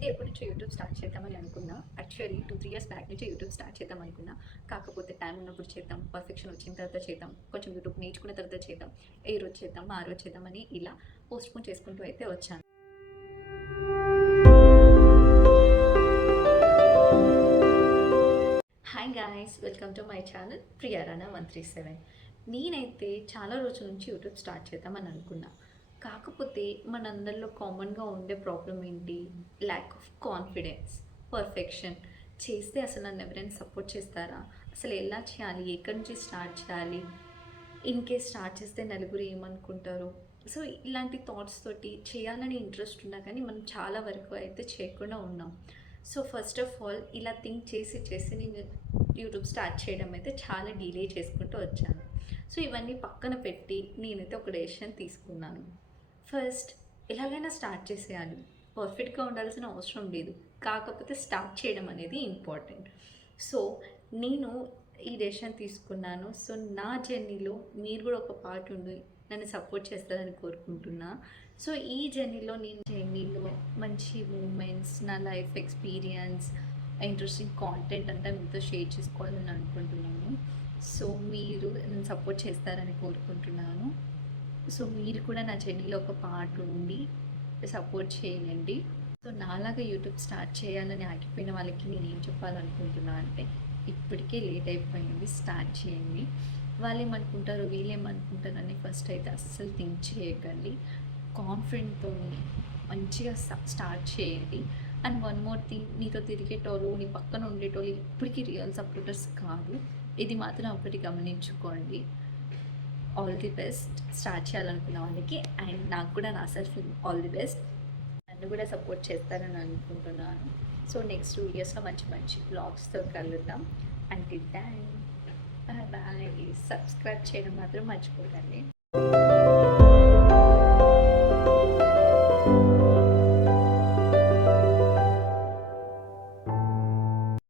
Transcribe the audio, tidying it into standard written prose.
నేనైతే ఎప్పటి నుంచో యూట్యూబ్ స్టార్ట్ చేద్దామని అనుకున్నా. యాక్చువల్లీ 2-3 ఇయర్స్ బ్యాక్ నుంచి యూట్యూబ్ స్టార్ట్ చేద్దాం అనుకున్నా. కాకపోతే టైం ఉన్నప్పుడు చేద్దాం, పర్ఫెక్షన్ వచ్చిన తర్వాత చేద్దాం, కొంచెం యూట్యూబ్ నేర్చుకున్న తర్వాత చేద్దాం, ఏ రోజు చేద్దాం, ఆ రోజు చేద్దామని ఇలా పోస్ట్‌పోన్ చేసుకుంటూ అయితే వచ్చాను. Hi guys! Welcome to my channel Priyarana 137. నేనైతే చాలా రోజుల నుంచి యూట్యూబ్ స్టార్ట్ చేద్దామని అనుకున్నా. కాకపోతే మనందరిలో కామన్‌గా ఉండే ప్రాబ్లమ్ ఏంటి? Lack of confidence, perfection. చేస్తే అసలు నన్ను ఎవరైనా సపోర్ట్ చేస్తారా? అసలు ఎలా చేయాలి? ఎక్కడి నుంచి స్టార్ట్ చేయాలి? ఇన్ కేస్ స్టార్ట్ చేస్తే నలుగురు ఏమనుకుంటారు? సో, ఇలాంటి థాట్స్ తోటి చేయాలని ఇంట్రెస్ట్ ఉన్నా కానీ మనం చాలా వరకు అయితే చేయకుండా ఉన్నాం. సో, ఫస్ట్ ఆఫ్ ఆల్ ఇలా థింక్ చేసి నేను యూట్యూబ్ స్టార్ట్ చేయడం అయితే చాలా డిలే చేసుకుంటూ వచ్చాను. సో, ఇవన్నీ పక్కన పెట్టి నేనైతే ఒక డెసిషన్ తీసుకున్నాను. ఫస్ట్ ఎలాగైనా స్టార్ట్ చేసేయాలి. పర్ఫెక్ట్‌గా ఉండాల్సిన అవసరం లేదు. కాకపోతే స్టార్ట్ చేయడం అనేది ఇంపార్టెంట్. సో, నేను ఈ డెసిషన్ తీసుకున్నాను. సో, నా జర్నీలో మీరు కూడా ఒక పార్ట్ ఉండి నన్ను సపోర్ట్ చేస్తారని కోరుకుంటున్నా. సో, ఈ జర్నీలో మంచి మూమెంట్స్, నా లైఫ్ ఎక్స్‌పీరియన్స్, ఇంట్రెస్టింగ్ కాంటెంట్ అంతా మీతో షేర్ చేసుకోవాలని అనుకుంటున్నాను. సో, మీరు నన్ను సపోర్ట్ చేస్తారని కోరుకుంటున్నాను. సో, మీరు కూడా నా జర్నీలో ఒక పార్ట్ ఉండి సపోర్ట్ చేయండి. సో, నాలాగా యూట్యూబ్ స్టార్ట్ చేయాలని ఆగిపోయిన వాళ్ళకి నేనేం చెప్పాలనుకుంటున్నా అంటే, ఇప్పటికే లేట్ అయిపోయింది, స్టార్ట్ చేయండి. వాళ్ళేమనుకుంటారు, వీళ్ళేమనుకుంటారని ఫస్ట్ అయితే అస్సలు థింక్ చేయకండి. కాన్ఫిడెంట్‌తోని మంచిగా స్టార్ట్ చేయండి. అండ్ వన్ మోర్ థింగ్, నీతో తిరిగేటోళ్ళు, నీ పక్కన ఉండేటోళ్ళు ఎప్పటికీ రియల్ సపోర్టర్స్ కాదు. ఇది మాత్రం ఒకటి గమనించుకోండి. ఆల్ ది బెస్ట్ స్టార్ట్ చేయాలనుకున్న వాళ్ళకి. అండ్ నాకు కూడా నా సెల్ఫ్ ఆల్ ది బెస్ట్. నన్ను కూడా సపోర్ట్ చేస్తారని అనుకుంటున్నాను. సో, నెక్స్ట్ వీడియోస్లో మంచి మంచి బ్లాగ్స్తో కలుద్దాం. Until then bye. సబ్స్క్రైబ్ చేయడం మాత్రం మర్చిపోకండి.